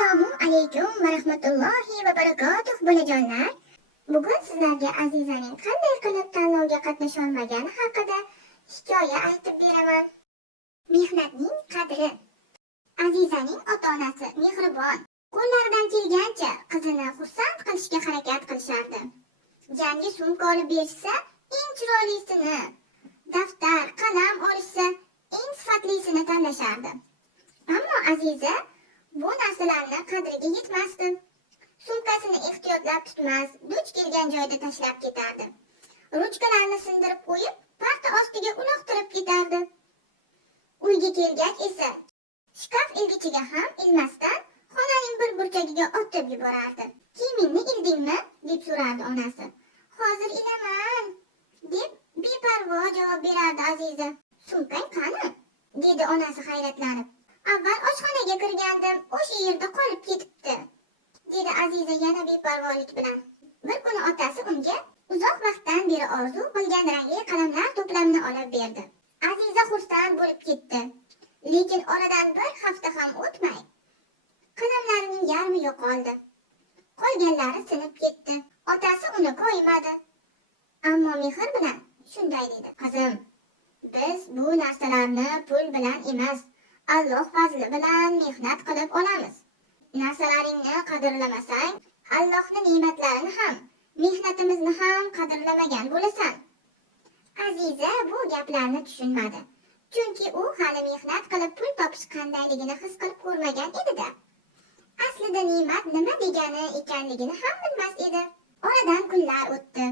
Assalomu alaykum va rahmatullohi va barakatuh bolajonlar. Bugun sizlarga Azizaning qanday qilib tanlovga qatnasha olmagani haqida hikoya aytib beraman. Mehnatning qadri. Azizaning ota-onasi mehribon, qo'llaridan kelgancha qizini xursand qilishga harakat qilishardi. Yangi sumka olib berishsa, eng chiroylisini, daftar, qalam olishsa, eng sifatlisini tanlashardi. Ammo Aziza bu narsalarni qadriga yetmasdi. Sumkasini ehtiyotlab tutmas, duch kelgan joyda tashlab ketardi. Ruchkalarni sindirib qo'yib, parta ostiga uloqtirib ketardi. Uyga kelgach esa shkaf ilgichiga ham ilmasdan xonaning bir burchagiga otib yuborardi. "Kiyimingni ildingmi?" deb so'rardi onasi. "Hozir ilaman" deb beparvo javob berardi Aziza. "Sumkang qani?" dedi onasi hayratlanib. "Avval oshxonaga kirgandim, o'sha yerda qolib ketibdi" dedi Aziza yana beparvolik bilan. Bir kuni otasi unga uzoq vaqtdan beri orzu qilgan rangli qalamlar to'plamini olib berdi. Aziza xursand bo'lib ketdi. Lekin oradan bir hafta ham o'tmay qalamlarining yarmi yo'qoldi. Qolganlari sinib ketdi. Otasi uni ko'ymadi. Ammo mehr bilan shunday dedi: "Qizim, biz bu narsalarni pul bilan emas, Alloh fazli bilan mehnat qilib olamiz. Narsalaringni qadrlamasang, Allohning ne'matlarini ham, mehnatimizni ham qadrlamagan bo'lasan." Aziza bu gaplarni tushunmadi. Chunki u hali mehnat qilib pul topish qandayligini his qilib ko'rmagan edi-da. Aslida ne'mat nima degani ekanligini ham bilmas edi. Oradan kunlar o'tdi.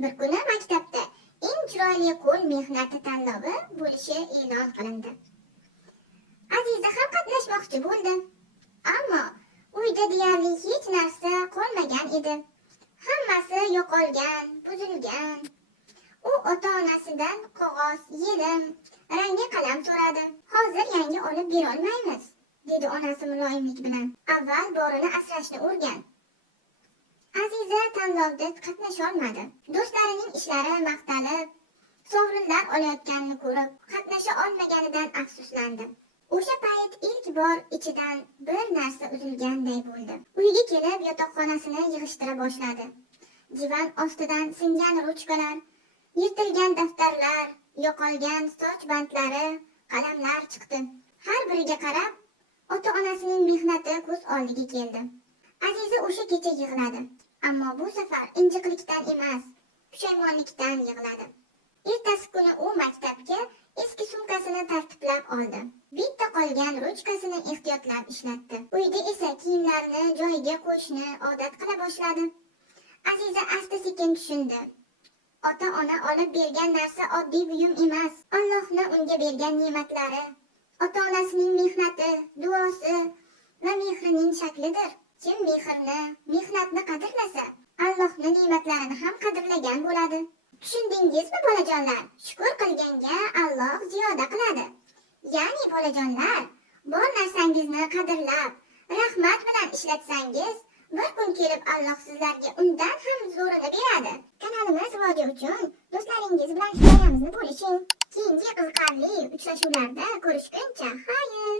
Bir kuni maktabda eng chiroyli qo'l mehnati tanlovi bo'lishi e'lon qilindi. Aziza ham qatnashmoqchi bo'ldi. Ammo uyda deyarli hech narsa qolmagan edi. Hammasi yo'qolgan, buzilgan. U ota-onasidan qog'oz, yelim, rangli qalam so'radi. "Hozir yangi olib bera olmaymiz" dedi onasi muloyimlik bilan. "Avval borini asrashni o'rgan." Aziza tanlovda qatnasha olmadi. Do'stlarining ishlari maqtalib, sovrinlar olayotganini ko'rib, qatnasha olmaganidan afsuslandi. O'sha payt ilk bor ichidan bir narsa uzilganday bo'ldi. Uyga kelib yotoqxonasini yig'ishtira boshladi. Divan ostidan singan ruchkalar, yirtilgan daftarlar, yo'qolgan soch bandlari, qalamlar chiqdi. Har biriga qarab, ota-onasining mehnati ko'z oldiga keldi. Aziza o'sha kecha yig'ladi. Ammo bu safar injiqlikdan emas, pushaymonlikdan yig'ladi. Ertasi kuni u maktabga eski sumkasini tartiblab oldi. Bitta qolgan ruchkasini ehtiyotlab ishlatdi. Uyda esa kiyimlarini joyiga qo'yishni odat qila boshladi. Aziza asta-sekin tushundi. Ota-ona olib bergan narsa oddiy buyum emas. Allohning unga bergan ne'matlari, ota-onasining mehnati, duosi va mehrining shaklidir. Kim mehnatni qadrlasa, Allohning ne'matlarini ham qadrlagan bo'ladi. Tushundingizmi bolajonlar? Shukr qilganga Alloh ziyoda qiladi. Ya'ni bolajonlar, bor narsangizni qadrlab, rahmat bilan ishlatsangiz, bir kun kelib Alloh sizlarga undan ham zo'rini beradi. Kanalimiz rivoji uchun do'stlaringiz bilan hikoyamizni bo'lishing. Keyingi qiziqarli uchrashuvlarda ko'rishguncha, xayr.